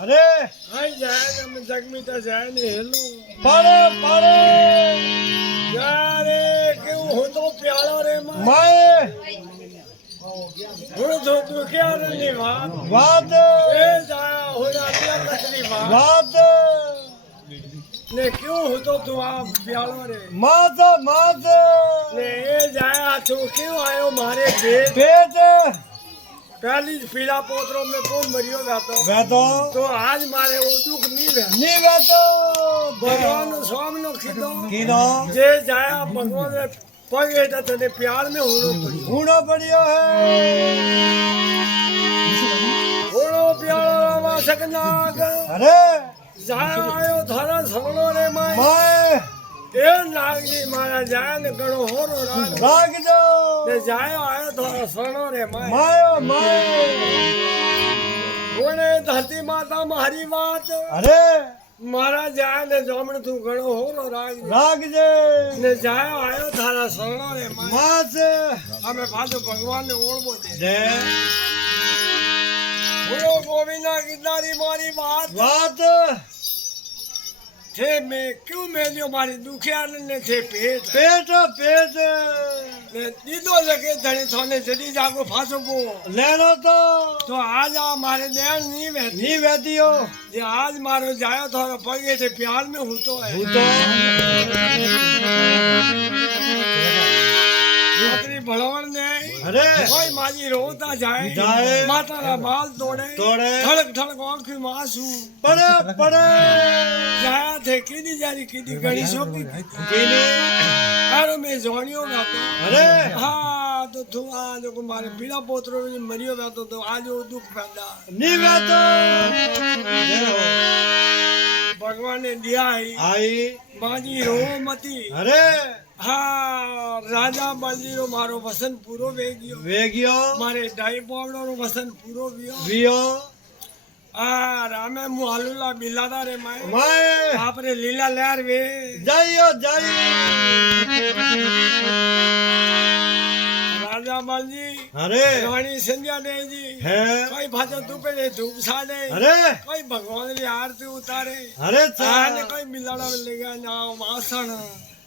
अरे आई जाए मैं जगमीता जाए ने हेलो पारे पारे यारे क्यों हो तो प्यारा रे मां माए हो तो तू क्या रे वाद ए जाया हो जा कसरी मां वाद ने क्यों हो तो तू आप प्यारा रे माद माद ने ए जाया तू क्यों आयो मारे पेट पेट पहली पीला पोतरो में कौन मरियो जातो वेतो तो आज मारे वो दुख नहीं है नी वेतो भगवान सामने खिदो कीनो जे जाया भगवान ने पगे तो तने प्यार में हूणो पड़ियो है होड़ो प्यारा रामा सकनाग अरे जाया आयो थारा सगड़ो रे माए माए ए नागजी मारा जाया ने गणो होरो राग दो ने जाया आयो थारा सगड़ो रे माए मायो माए ओने धरती माता मारी बात अरे मारा जाया ने जोमण तू गणो होरो राग दे ने जाया आयो थारा सगड़ो रे माए मास हमें भाजो भगवान ने ओळबो दे दे बोलो गोविंदा गिरधारी मारी बात वाद थे मैं क्यों मेलियो मारी दुखिया ने थे पेट पेट पेट ने दीदो लगे धनी थोने जदी जागो फासो को लेनो तो आज आ मारे नैन नहीं बैठी नी वेदियो ये आज मारो जायो थोड़ा पगे थे प्यार में हूतो है हूतो अपनी भड़वण ने अरे कोई माजी रोता जाए जाए माता रा बाल तोड़े तोड़े ठड़क ठड़क आंखी मासू पड़े पड़े जाया थे किदी जारी किदी गणी शोकी कीनी अरे मैं जोनियो गातो अरे हाँ तो तू आज को मारे पीला पोतरो में मरियो गातो तो आज वो दुख पैदा नी वेतो जय हो भगवान ने दिया आई माजी रो मती अरे हाँ राजा बलजीरो मारो वसन पूरो वेगियो वेगियो मारे डाई पावड़ो रो वसन पूरो वियो वियो आ रामे मुहालुला बिलादा रे माए माए आप रे लीला लहर वे जाइयो जाइयो राजा बलजी अरे रानी संध्या दे जी है कोई भजन तू पे धूप साड़े अरे कोई भगवान की आरती उतारे अरे आने कोई मिलाड़ा में ले गया नाव मासन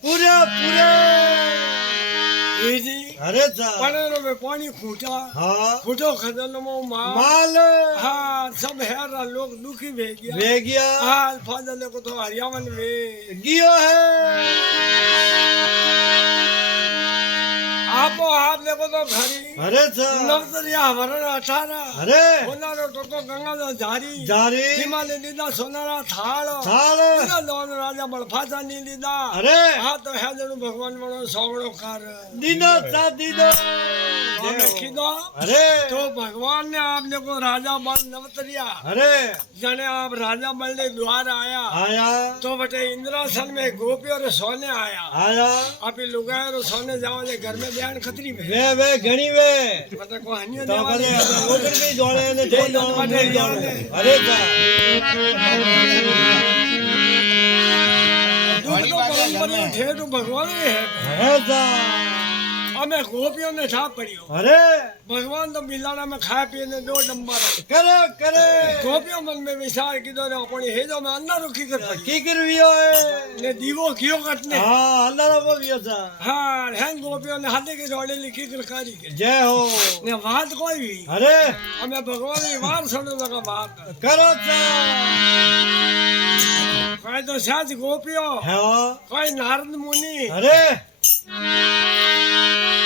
पूरे पूरे ये जी अरे चा पनेरो में पानी फूटा हाँ फूटो खजन मो माल माल हाँ सब हेरा लोग दुखी भे गया वेगिया हाँ फाजल को तो हरियावन में गियो है आपो आप देखो तो घरी अरे चा नवतरिया वरण 18 अरे सोनारो टोको गंगा जो जारी जारी हिमालय लीदा सोनारा थाल थाल लीदा दोन राजा बलफासा नी लीदा अरे हाँ तो है जनु भगवान बनो सौगड़ो कर दीनो चा दीनो हमें खिदो अरे तो भगवान ने आपने को राजा बल नवतरिया अरे जने आप राजा बल ने द्वार आया आया तो बटे इंद्रासन में गोपी और सोने आया आया आप ही लुगाए और सोने जाओ जे घर में ध्यान खतरी में वे घणी वे बटे को हनियो तो देवा कदे उधर भी जोड़े ने दे जोड़े अरे चा दुख तो परम ठेठ भगवान ही है है चा हमें गोपियों ने छाप पड़ियो अरे भगवान तो बिलाड़ा में खाए पिए ने 2 नंबर करे करे गोपियों मन में विचार की दो अपनी हे जो में अंदर रुकी कर की करवियो है ने दीवो कियो कटने हाँ अल्लाह को भी चा हाँ हैं गोपियों ने हाथे के जोड़े लिखी कर कारी के जय हो ने बात कोई भी अरे हमें भगवान की बात सुनो लगा बात करो चा कोई तो साज गोपियों हाँ कोई नारद मुनि अरे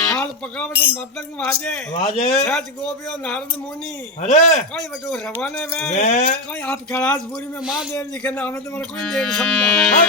हाल पकावट मतंग वाजे वाजे साज गोपियों नारद मुनि अरे कोई बटो रवाने में वे कोई आप कैलाशपुरी में महादेव जी के नाम है तुम्हारा कोई देव समझा